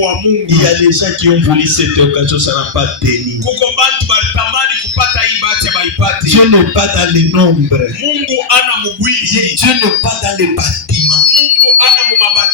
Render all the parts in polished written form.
uwepo wa Mungu. Il y a des gens qui ont voulu cette occasion, ça n'a pas tenu. Kuko bantu balitamani kupata hii bahati ya baipati. Dieu n'est pas dans les nombres. Mungu ana mugwiri. Dieu n'est pas dans les bâtiments. Mungu ana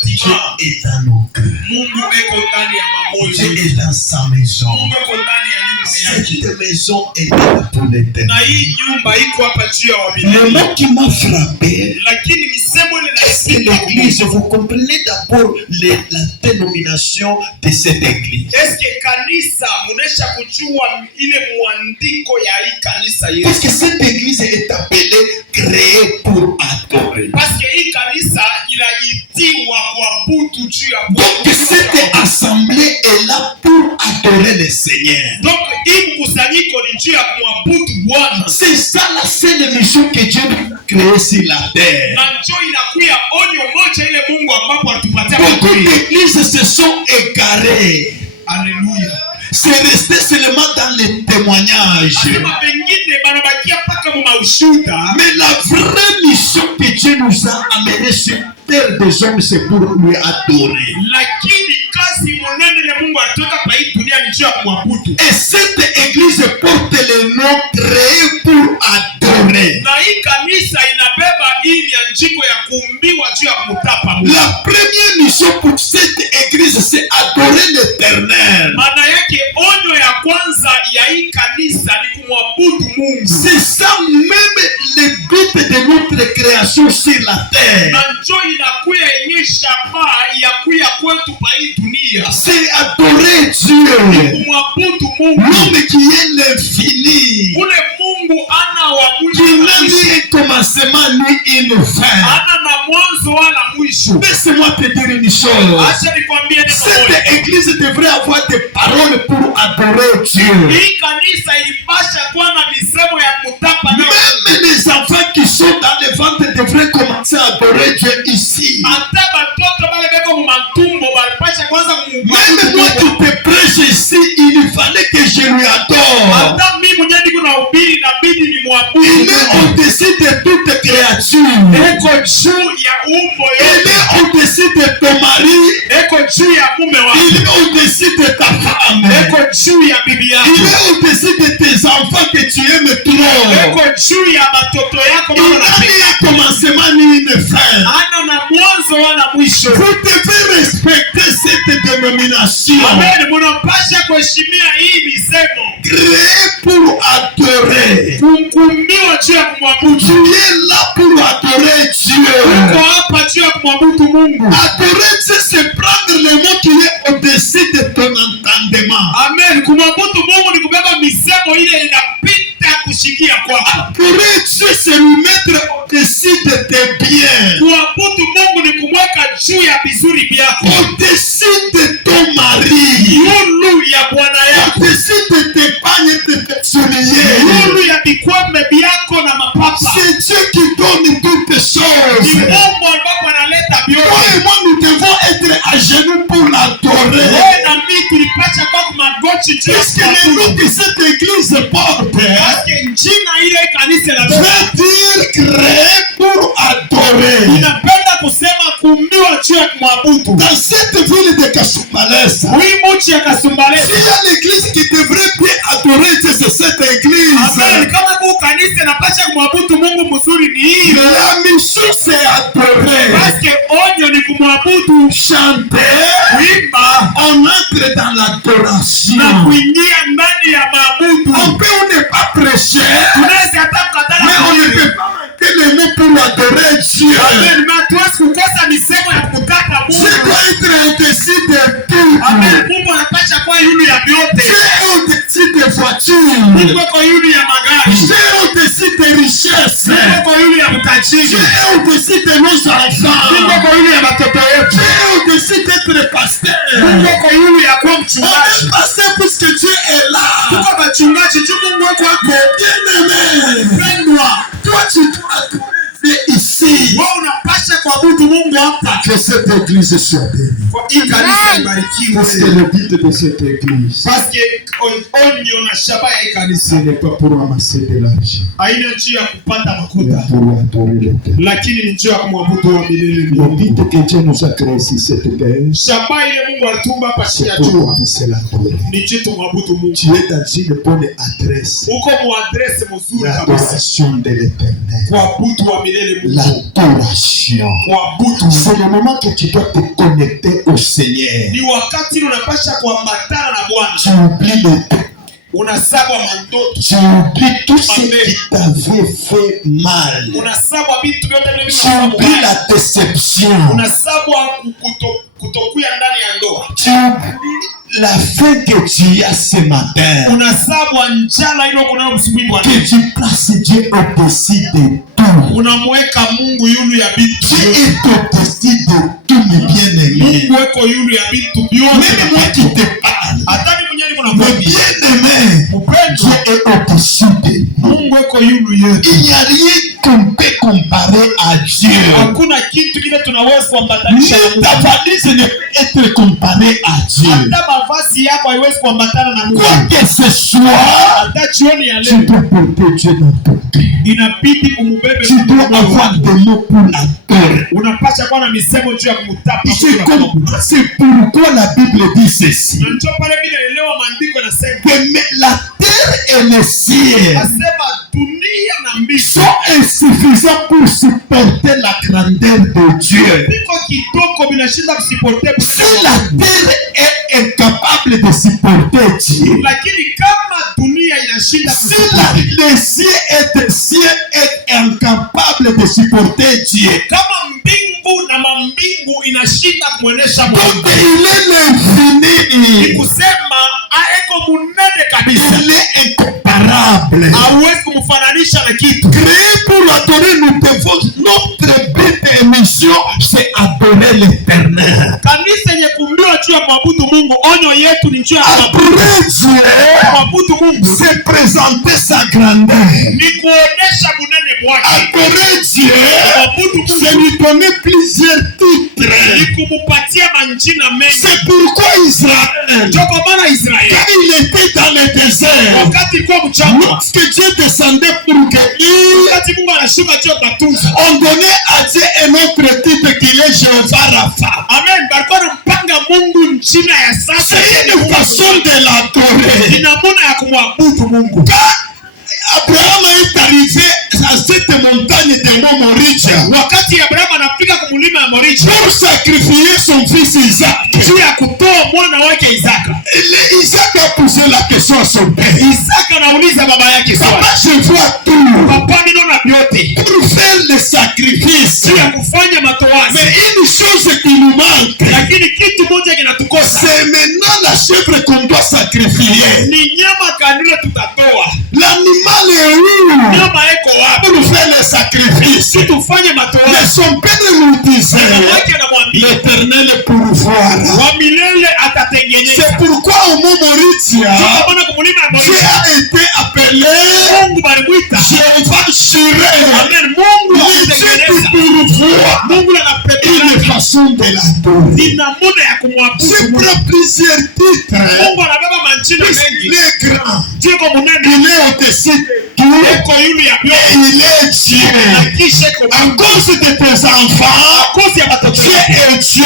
Dieu mumabatima. est dans nos cœurs. Mungu eko ndani ya mamoyo. Dieu est dans sa maison. Mungu eko ndani ya nyumba yake. Cette maison est là pour l'éternel. Na hii nyumba iko hapa juu ya Le wamiliki. mot qui m'a frappé, Lakini misemo ile est-ce que l'église, vous comprenez d'abord la dénomination de cette église. eske kanisa munesha kujua ile mwandiko ya hii kanisa Parce yetu? que cette église est appelée, créée pour adorer. Parce que hii kanisa inaitiwa kuabudu juu ya Donc cette assemblée est là pour adorer le Seigneur. Donc hii mkusanyiko ni juu ya kuabudu Bwana. C'est ça la seule mission que Dieu a créée sur la terre. Na njoo inakuya onyo moja ile Mungu ambapo atupatia. Beaucoup d'églises se sont égarées. Alléluia. C'est resté seulement dans les témoignages. Asema pengine banabakia paka mu maushuda. Mais la vraie mission que Dieu nous a amenée sur terre des hommes, c'est pour lui adorer. Lakini kazi monene ile Mungu atoka pa hii dunia ni juu ya kuabudu. Et cette église porte le nom créé pour adorer. Na hii kanisa inabeba hii mianjiko ya kuumbiwa juu ya kumtapa Mungu. La première mission pour cette église, c'est adorer l'Éternel. Maana yake onyo ya kwanza ya hii kanisa ni kumwabudu Mungu. C'est ça même le but de notre création sur la terre. Na njoo inakuya yenye shabaha ya kuya kwetu pa hii dunia. C'est adorer Dieu. Kumwabudu Mungu. L'homme qui est l'infini. Ule Mungu ana wa Qui n'a ni un commencement ni une fin. ana na mwanzo wala mwisho. Laisse-moi te dire une chose. Acha nikwambie neno moja. Cette église devrait avoir des paroles pour adorer Dieu. Hii kanisa ilipasha kuwa na misemo ya kutapa na Même les enfants qui sont dans les ventres devraient commencer à adorer Dieu ici. hata batoto bale beko mu matumbo balipasha kwanza Même moi qui te prêche ici, il fallait que je lui adore. hata mimi mwenyewe niko na ubiri inabidi ni Il muabudu. est au-dessus de toute créature. Eko juu ya umbo Il yote. est au-dessus de ton mari. Eko juu ya mume wako. Il est au-dessus de ta femme. Eko juu ya bibi yako. Il est au-dessus de tes enfants que tu aimes trop. Eko juu ya batoto yako Il baba n'a na ni pesa. un commencement ni une fin. Ana na mwanzo wala mwisho. Vous devez respecter cette dénomination. Amen. Munapasha kuheshimia hii misemo. Créée pour adorer. Kumbiwa juu ya kumwabudu. Tu es là pour adorer Dieu. Uko hapa juu ya kumwabudu Mungu. Adorer Dieu, c'est prendre le mot qui est au-dessus de ton entendement. Amen. Kumwabudu Mungu ni kubeba misemo ile inapita kushikia kwako. Adorer Dieu, c'est lui mettre au-dessus de tes biens. Kuabudu Mungu ni kumweka juu ya vizuri vyako. Au-dessus de ton mari. Yulu ya bwana yako. Au-dessus de tes pagnes et de tes souliers. Yulu ya vikwembe vyako na mapapa. C'est Dieu qui donne toutes Ni choses. Mungu ambapo analeta Toi vyote. et moi, nous devons être à genoux pour l'adorer. Wewe na mimi tulipata kwa magoti juu ya Puisque le kuabudu. nom que cette église porte Parce jina ile kanisa la veut dire créé pour adorer. inapenda kusema kumbiwa juu ya kumwabudu. Dans cette ville de Kasumbalesa, Hii mji ya Kasumbalesa. s'il y a l'église qui devrait bien adorer, c'est cette église. Amen. Kama kwa kanisa napasha kumwabudu Mungu mzuri ni hiyo. La mission c'est adorer. Parce que onyo ni kumwabudu, Chanter, kuimba on entre dans l'adoration. na kuingia ndani ya maabudu. On peut ou ne pas prêcher, Tunaweza hata kukatala mais on ne kuimba. peut pas manquer les mots pour adorer Dieu. Amen. Na tuwezi kukosa misemo ya kutaka Dieu Mungu. doit être au-dessus de tout. Amen. Mungu anapasha kuwa yule ya vyote. Dieu est au-dessus des voitures. Mungu yuko yule ya magari. Dieu est au-dessus des richesses. Mungu yuko yule ya utajiri. Dieu est au-dessus de nos Mungu enfants. yuko yule ya watoto wetu. Dieu est au-dessus d'être pasteur. Mungu yuko yule ya kuwa On mchungaji. est pasteur puisque Dieu est là. Tuko wachungaji tu, Mungu wako wako. Bien-aimé, Pendwa. toi tu dois adorer Dieu ici. Wewe unapasha kuabudu Mungu mwaka que cette église soit bénie. kwa hii kanisa ibarikiwe. Parce que le but de cette église, Parce que onyo na shaba ya hii kanisa ce n'est pas pour ramasser de l'argent, haina njia ya kupata mais makuta, pour adorer l'éternel. lakini ni njia ya kumwabudu wa milele Le Mungu. but que Dieu nous a créé sur cette terre, Shaba ile Mungu alitumba hapa chini c'est ya pour jua qu'on puisse l'adorer. ni njia tumwabudu Mungu. Tu es dans une bonne adresse. Uko muadresse mzuri kabisa L'adoration de l'éternel. kuabudu wa milele Mungu, L'adoration. kuabudu. C'est le moment que tu dois te connecter au Seigneur. Ni wakati unapasha kuambatana na Bwana, Tu oublies le unasabwa mandoto, tu oublies tout ce qui t'avait fait mal. unasabwa vitu vyote vile Tu oublies vinavyokuwa, la déception. unasabwa kutokuya ndani ya ndoa, Tu oublies la faim que tu as ce matin. unasabwa njala ile uko nayo msubiri Bwana, Que tu places Dieu au-dessus de tout. unamweka Mungu yulu ya vitu Dieu vyote. est au-dessus de tout, mes bien-aimés. Mungu eko yulu ya vitu Même moi vyote. qui te parle, Hata mimi mwenyewe niko na mes kweli, bien-aimés, upendo Dieu est au-dessus de nous. Mungu eko yulu yetu. Il n'y a rien qu'on peut comparer à Dieu. Hakuna kitu kile tunaweza kuambatanisha na Même Mungu. ta valise ne peut être comparée à Dieu. Hata mavazi yako haiwezi kuambatana na Mungu. Quoi que ce soit, Hata jioni ya tu leo dois porter Dieu dans ton cœur. inabidi umubebe Tu Mungu dois moyo avoir wako. des mots pour l'adorer. Unapasha kuwa na misemo juu ya kumtapa C'est pourquoi la Bible dit ceci. na njoo pale vile elewa maandiko yanasema Que la terre et le ciel asema dunia na mbingu sont insuffisants pour supporter la grandeur de Dieu. viko kitoko vinashinda kusiporte Si la terre est incapable de supporter Dieu, lakini kama dunia inashinda si kusiporte, le ciel est incapable de supporter Dieu, kama mbingu na mambingu inashinda kumwenesha donc Mungu, il est ni l'infini, kusema aeko munene kabisa, il est incomparable. hauwezi kumfananisha na kitu. Créé pour adorer, nous devons, notre but d'émission, c'est adorer l'éternel. Kanisa yenye kuumbiwa juu ya kuabudu Mungu, onyo yetu ni juu ya Adorer Dieu, kuabudu Mungu, c'est présenter sa grandeur. ni kuonesha munene wake. Adorer Dieu, Kuabudu c'est Mungu lui donner plusieurs titres. ni kumupatia manjina mengi. C'est pourquoi Israël, Ndio kwa maana Israeli quand il était dans le désert, wakati kwa mchanga, lorsque Dieu descendait pour guérir, wakati Mungu anashuka juu ya kutunza, on donnait à Dieu un autre titre qui est Jéhovah Rapha. amen, balikuwa nampanga Mungu njina ya sasa. C'est une façon de l'adorer. Ni namna ya kumwabudu Mungu. Abraham est arrivé à cette montagne de Mont Moriah Wakati Abrahamu anafika kumlima ya Moriah pour sacrifier son fils Isaac. juu ya kutoa mwana wake Isaka, Isaac a posé la question à son père. Isaka anauliza baba yake Papa, swali, je vois tout papa, ninaona vyote pour faire le sacrifice. juu ya kufanya matoazi, Mais une chose qui nous manque, lakini kitu moja kinatukosa, c'est maintenant la chèvre qu'on doit sacrifier. ni nyama kanile tutatoa. L'animal est où Nyama eko wapi pour faire le sacrifice? si tufanye Mais matoazi? son père nous disait, Baba yake anamwambia l'Éternel pourvoira. wa milele atatengeneza. C'est pourquoi au Mont Moriah, Kwa maana kumlima ya Dieu Moriah a été appelé Mungu balimwita, Jéhovah Jireh. amen, Mungu wa Le Dieu kutengeneza. qui pourvoit. Mungu Une anapepea façon de l'adorer. ni namna ya kumwabudu Je Mungu. prends plusieurs titres. Mungu anabeba manjina Il mengi, est grand. jiko munene, Il est au-dessus de tout. eko yulu ya Et vyote, il est Dieu. na kisha eko À Mungu. cause de tes enfants, Kozi ya watoto Dieu wake, est Mungu Dieu.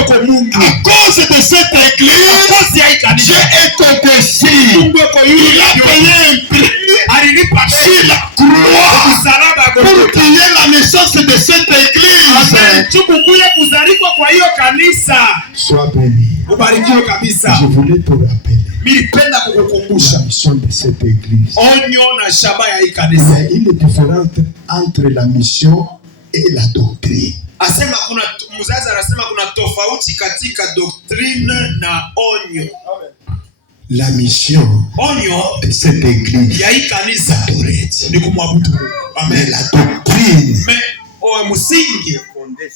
eko Mungu. À cause de cette église, Kozi ya hii Dieu kanisa, est au-dessus. Mungu eko yulu Il ya a vyote. payé un prix Alilipa sur bei la croix msalaba ya pour Golgotha. qu'il y ait la naissance de cette église. Amen. Tukukuye kuzalikwa kwa hiyo kanisa. Sois béni. Ubarikiwe kabisa. Je voulais te rappeler Nilipenda kukukumbusha la mission de cette église. onyo na shaba ya hii Il y kanisa. a une différence entre la mission et la doctrine. Asema kuna mzazi anasema kuna tofauti katika doctrine na onyo. La mission Onyo de cette église ya hii kanisa adorer Dieu. ni kumwabudu Mungu. Mais Amen. la doctrine, Me o msingi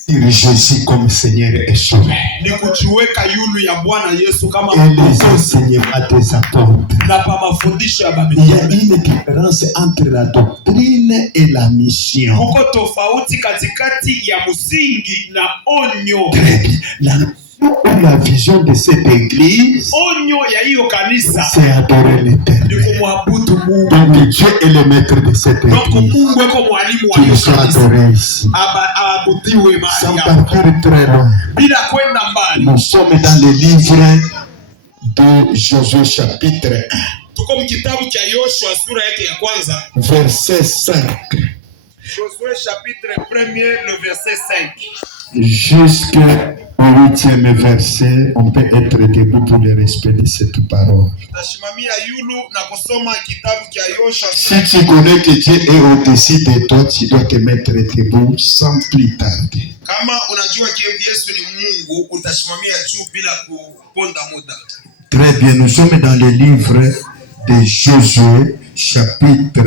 sur Jésus comme Seigneur et Sauveur. Ni kujiweka yulu ya Bwana Yesu kama Et les enseignements des apôtres. na pa mafundisho ya Il y a mitume. une différence entre la doctrine et la mission. Kuko tofauti katikati ya msingi na onyo. Très bien. La vision de cette église, Onyo ya hiyo kanisa c'est adorer ni l'Éternel. kumwabudu Mungu. Donc Dieu est le maître de cette Donc église. Mungu eko mwalimu wa Qu'il hiyo soit kanisa. adoré ici. Aabudiwe Sans mahali hapa. partir très loin. Bila kwenda mbali. Nous sommes dans le livre de Josué chapitre 1, Tuko mkitabu cha Yoshua sura yake ya kwanza. verset 5. Josué chapitre 1er le verset 5. Jusqu'au 8e verset, on peut être debout pour le respect de cette parole. Tashimamia yulu na kusoma kitabu cha Yoshua. Si tu connais que Dieu est au-dessus de toi, tu dois te mettre debout sans plus tarder. Kama unajua Yesu ni Mungu, utashimamia juu bila kuponda muda. Très bien, nous sommes dans le livre de Josué, chapitre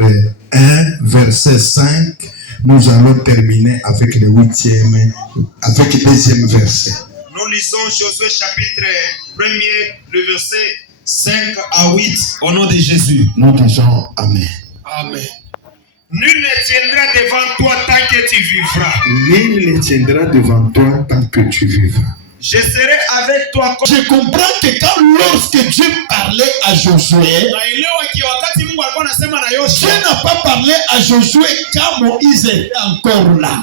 1, verset 5. Nous allons terminer avec le 8e, avec le 2e verset. Nous lisons Josué chapitre 1er, le verset 5 à 8, au nom de Jésus. Nous disons Amen. Amen. Nul ne tiendra devant toi tant que tu vivras. Nul ne tiendra devant toi tant que tu vivras. Je serai avec toi. Je comprends que lorsque Dieu parlait à Josué, Dieu n'a pas parlé à Josué quand Moïse était encore là.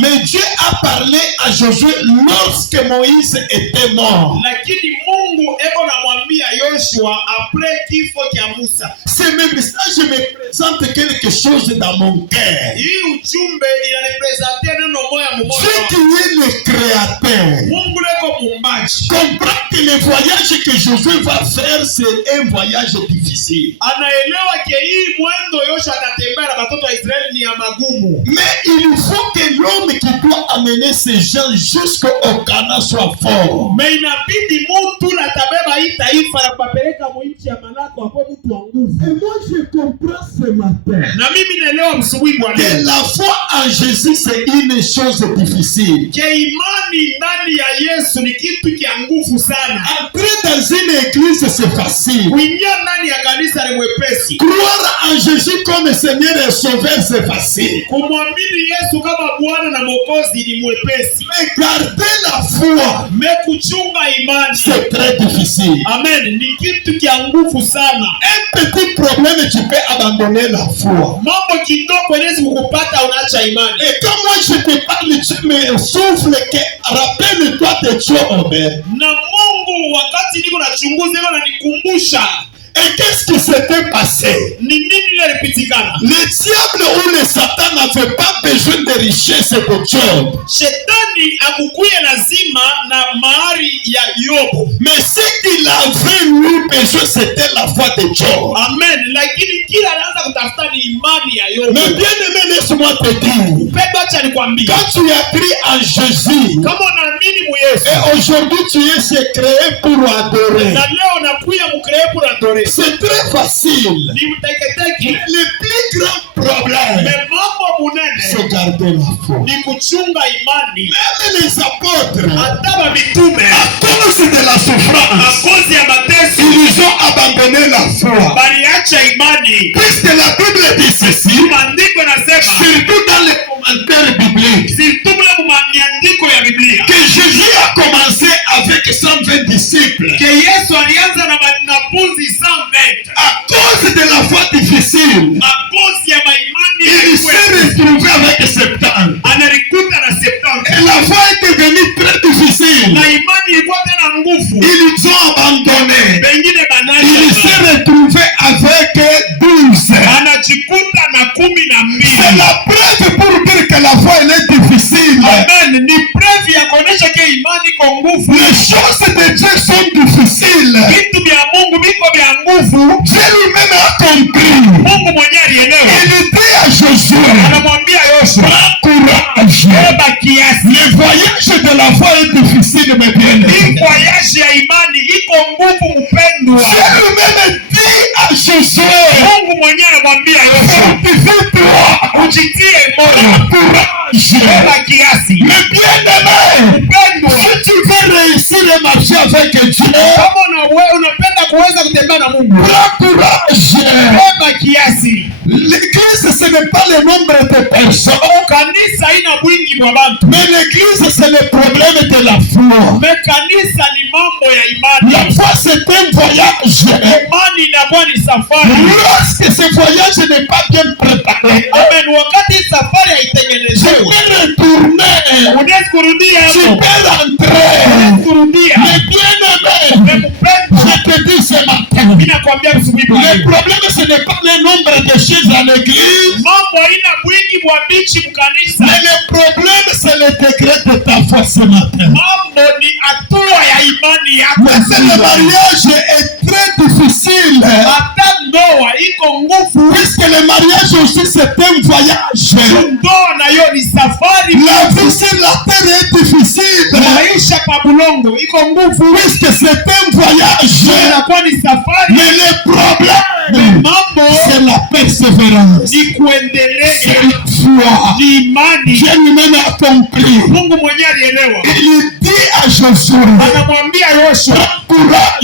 Mais Dieu a parlé à Josué lorsque Moïse était mort. C'est même ça, je me présente quelque chose dans mon cœur. Dieu qui est le créateur comprend que le voyage que Josué va faire, c'est un voyage difficile. Mais il faut que l'homme qui doit amener ces gens jusqu'au Canaan soit fort. Et moi je comprends ce matin que la foi en Jésus c'est une chose difficile. Entrer dans une église c'est facile. Croire en Jésus comme Seigneur et Sauveur c'est facile. Mais garder la foi c'est très difficile. Amen. Ni kitu kia nguvu sana. Un petit problème tu peux abandonner la foi. Mambo kidogo inaweza kukupata unaacha imani. Et quand moi je te parle, tu me souffles que rappelle-toi de Job. Na Mungu wakati niko nachunguza niko nanikumbusha. Et qu'est-ce qui s'était passé? Ni nini ilipitikana? Le diable ou le Satan n'avait pas besoin de richesse de Job. Shetani akukuye lazima na mahari ya Yobu. Mais ce qu'il avait lui besoin c'était la foi de Job. Amen. Lakini kila anaanza kutafuta ni imani ya Yobu. Mais bien aimé, laisse-moi te dire. Upendo acha nikwambie. Quand tu as cru en Jésus. Kama unaamini mu Yesu. Et aujourd'hui tu es créé pour adorer. Na leo unakuya mukreé pour adorer. C'est très facile. Ni mteketeki. Le plus grand problème. Mais mambo munene. C'est garder la foi. Ni kuchunga imani. Même les apôtres. Hata wa mitume. À cause de la souffrance. À cause ya mateso. Ils ont abandonné la foi. Baliacha imani. Puisque la Bible dit ceci. Maandiko nasema. Surtout dans les commentaires bibliques. Surtout dans maandiko ya Biblia. Que Jésus a commencé avec 120 disciples. Que Yesu alianza na wanafunzi 120. À cause de la foi difficile. À cause ya imani. Il s'est retrouvé avec 70. Analikuta na 70. Et la foi est devenue très difficile. Na imani ilikuwa tena nguvu. Ils ont abandonné. Wengine banani. Il s'est retrouvé avec 12. Anajikuta na 12. C'est la preuve pour dire que la foi elle est difficile. Amen. Ni preuve ya kuonesha ke imani kwa nguvu. Les choses de Dieu sont difficiles. Vitu vya Mungu viko vya nguvu. Dieu lui-même a compris. Mungu mwenyewe alielewa. Il dit à Josué. Anamwambia Yoshua. Prends courage. Beba kiasi. Le voyage de la foi est difficile, mes bien-aimés. Hii voyage ya imani iko nguvu mpendwa. Dieu lui-même dit à à Josué, Mungu mwenyewe anamwambia Yoshua, fortifie-toi, ujitie moyo, courage, beba kiasi. le bien-aimé. Mpendwa, Si tu veux réussir et marcher avec Dieu, kama unapenda kuweza kutembea na Mungu, prends courage. beba kiasi. L'église, ce n'est pas le nombre de personnes, Kanisa haina wingi wa watu, mais l'église, c'est le problème de la foi. mais kanisa ni mambo ya La imani. foi, c'est un voyage. Imani inakuwa ni safari. Lorsque ce voyage n'est pas bien préparé, Amen. Wakati safari tu haitengenezewi, peux retourner, unaweza kurudia tu hapo, peux rentrer. unaweza kurudia. Mais bien-aimé, Mpendwa, je te dis ce matin, mimi nakwambia asubuhi le hii, problème, ce n'est pas le nombre de choses à l'église, mambo haina wingi wa bichi mkanisa, mais le problème, c'est le degré de ta foi ce matin. mambo ni hatua ya imani yako. Mais le mariage est très difficile, Hata ndoa iko nguvu, puisque le mariage aussi, c'est un voyage. ndoa nayo ni safari. La vie sur la terre est difficile, Maisha pa bulongo iko nguvu, puisque c'est un voyage. inakuwa ni safari. Mais le problème, Mambo c'est la persévérance, ni kuendelea, c'est la foi. ni imani. Dieu lui-même a compris. Mungu mwenyewe alielewa, Il dit à Josué, anamwambia Yoshua, prends courage.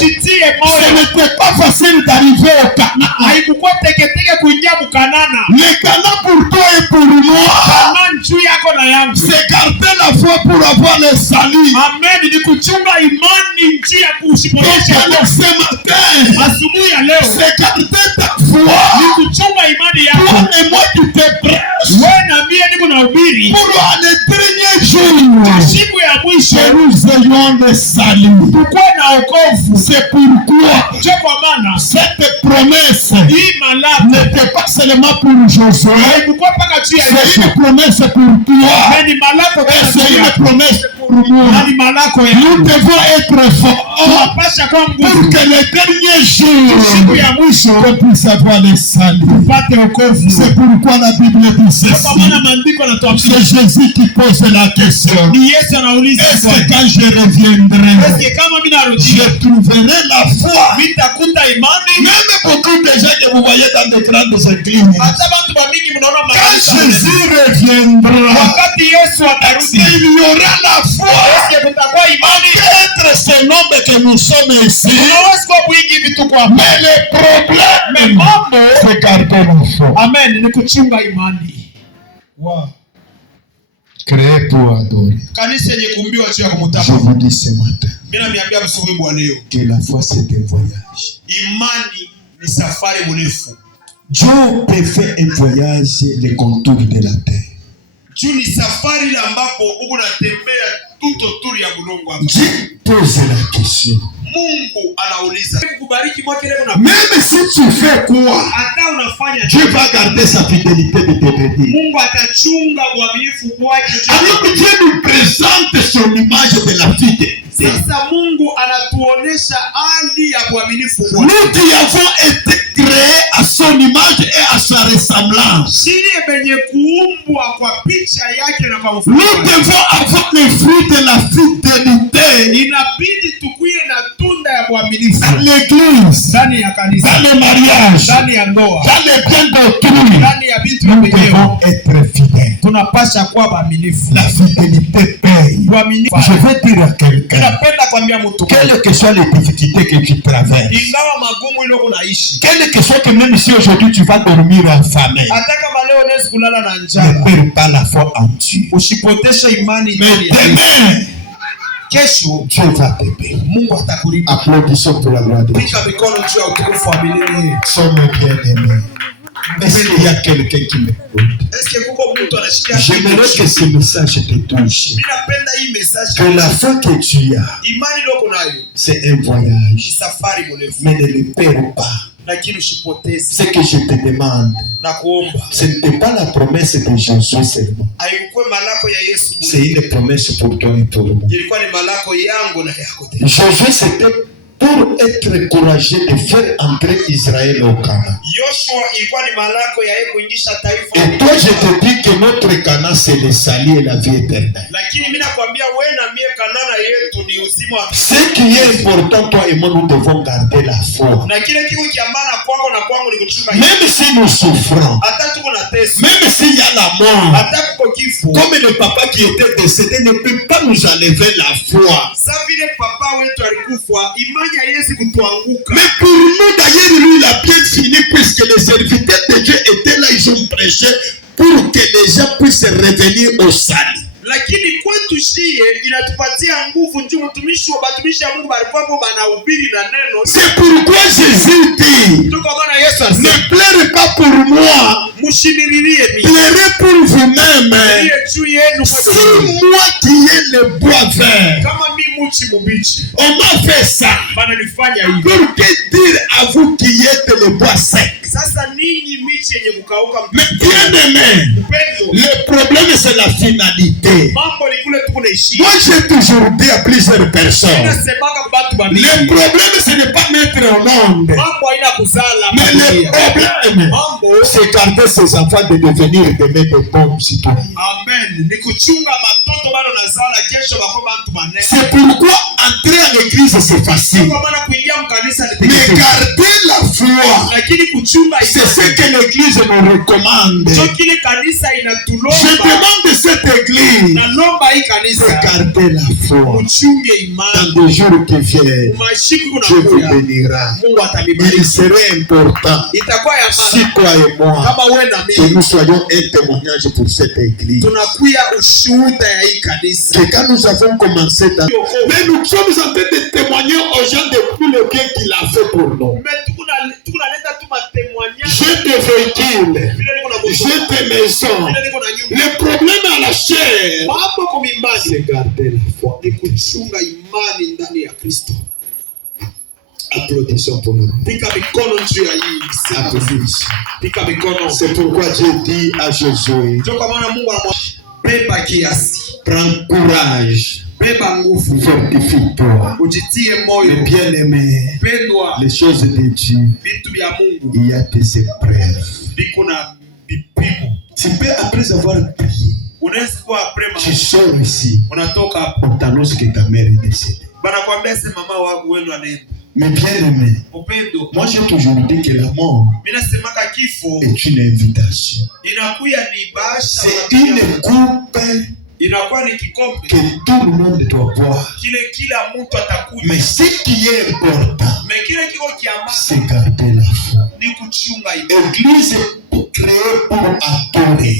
jitie Ce moyo. n'était pas facile d'arriver au Canaan. Haikukuwa teketeke kuingia Mkanana. Le Canaan pour toi et pour moi, Kanani juu yako na yangu. c'est garder la foi pour avoir le salut. Amen. Ni kuchunga imani, njia Et kushimonesha. alors ce matin, Asubuhi ya leo c'est garder ta foi. ni kuchunga imani Toi yako. et moi qui te prêches Wewe na mimi niko na ubiri pour le dernier jour siku ya mwisho que nous ayons le salut. tukuwe na wokovu. C'est pourquoi Je kwa maana cette promesse hii malako n'était pas seulement pour Josué, haikukuwa mpaka juu ya c'est Yoshua, une promesse pour toi na ni malako et tena c'est juu une yako, promesse pour moi. na ni malako ya Nous devons être forts tunapasha kwa pour nguvu que le dernier siku jour ya mwisho qu'on puisse avoir le salut. tupate wokovu. C'est pourquoi la Bible dit Kwa ceci. maana maandiko yanatuambia C'est Jésus qui pose la question. ni Yesu anauliza Est-ce swali, que quand je reviendrai, eske kama mimi narudia je trouverai la foi? nitakuta imani? Même beaucoup de gens que vous voyez dans de grandes églises, Hata watu wa mingi mnaona quand makanisa, Jésus reviendra, wakati Yesu atarudi, il y aura la foi. eske kutakuwa imani? Peut-être ce nombre que nous sommes ici, Unaweza kuwa mwingi vitu kwa mais le problème, mambo. c'est garder la foi. Amen, ni kuchunga imani. Créé pour adorer. Kanisa yenye kuumbiwa juu ya Je kumtaka. vous dis ce matin Mimi namiambia asubuhi bwa leo, que la foi c'est un voyage. imani ni safari mrefu. Dieu peut faire un voyage les contours de la terre. Juu ni safari ile ambapo uko unatembea tuto turi ya bulongo hapa. Dieu pose la question. Mungu anauliza, kukubariki mwaka leo na Même si tu fais quoi, hata unafanya Dieu va garder sa fidélité de te bénir. Mungu atachunga uaminifu wake. Alors que Dieu nous présente son image de la fidélité. Sasa Mungu anatuonesha hali ya uaminifu wake. Nous qui avons été créés à son image et à sa ressemblance, Sisi benye kuumbwa kwa picha yake na kwa mfano nous wake. devons avoir le fruit de la fidélité Inabidi tukuye na tunda ya uaminifu dans l'église, ndani ya kanisa, dans le mariage, ndani ya ndoa, dans le bien d'autrui. ndani ya vitu Nous vyenyewe. devons être fidèles. Tunapasha kuwa waaminifu. La fidélité paye. Uaminifu. Je veux dire à quelqu'un, Ninapenda kuambia mtu, quelles que soient les difficultés que tu traverses, ingawa magumu ile unaishi, quelles que soient que même si aujourd'hui tu vas dormir affamé, hata kama leo unaweza kulala na ne njaa, perds pas la foi en Dieu. usipoteshe imani Mais ndani ya Yesu. demain, Kesho Dieu va t'aider. Mungu atakulipa. Applaudissons pour la gloire de Dieu. Pika mikono juu ya utukufu wa milele. Sommes bien-aimés. Est-ce qu'il y a quelqu'un qui m'écoute? Eske kuko mtu anashikia? J'aimerais que ce message te touche. Mimi napenda hii message. Que la foi que tu as, Imani loko nayo c'est un ni voyage. safari mrefu, Mais ne le perds pas. lakini usipoteze Ce que je te demande, na kuomba. ce n'était pas la promesse de Jésus seulement. Haikuwa malako ya Yesu C'est bure, une promesse pour toi et pour moi. ilikuwa ni malako yangu na yako tena. Jésus s'était pour être courageux de faire entrer Israël au Canaan. Yoshua ilikuwa ni malako ya yeye kuingisha taifa. Et toi, je te dis que notre Canaan, c'est le salut et la vie éternelle. Lakini mimi nakwambia wewe na mie Kanana yetu ni uzima wa. Ce qui est important, toi et moi, nous devons garder la foi. Na kile kitu cha maana kwako na kwangu ni kuchunga. Même si nous souffrons, Hata tuko na teso. même s'il y a la mort, Hata kuko kifo. comme le papa qui était décédé ne peut pas nous enlever la foi. Sa vile papa wetu alikufa, imani haiwezi kutuanguka. Mais pour nous d'ailleurs, lui, il a bien fini puisque les serviteurs de Dieu étaient là, ils ont prêché pour que les gens puissent revenir au salut. Lakini kwetu shie inatupatia nguvu njoo mtumishi wa batumishi ya Mungu balikuwa banahubiri na neno. C'est pourquoi Jésus dit, ne pleurez pas pour moi, pleurez pour vous-même. C'est moi qui ai le bois vert. On m'a fait ça pour que dire à vous qui êtes le bois sec. Mais bien aimé, le problème c'est la finalité. Moi j'ai toujours dit à plusieurs personnes, le problème ce n'est pas mettre au monde, mais le problème c'est garder ses enfants de devenir de bons citoyens. C'est pourquoi entrer à l'église c'est facile, mais garder la foi c'est ce que l'église nous recommande. Je demande cette église de garder la foi. Dans les jours qui viennent, Dieu vous bénira. Il serait important, si toi et moi, que nous soyons un témoignage pour cette église. Que quand nous avons commencé dans... Mais nous sommes en train de témoigner aux gens de tout le bien qu'il a fait pour nous. J'ai des véhicules, j'ai des maisons. Le problème à la chair, c'est garder la foi. Applaudissons pour nous. C'est pourquoi Dieu dit à Jésus, prends courage, fortifie-toi. Mais bien aimé, les choses de Dieu, il y a des épreuves. Tu peux après avoir prié, tu sors ici, on t'annonce que ta mère est décédée. Mais bien aimé, moi j'ai toujours dit que la mort est une invitation. C'est une coupe que tout le monde doit boire. Mais ce qui est important, c'est garder la foi. L'église est créée pour adorer.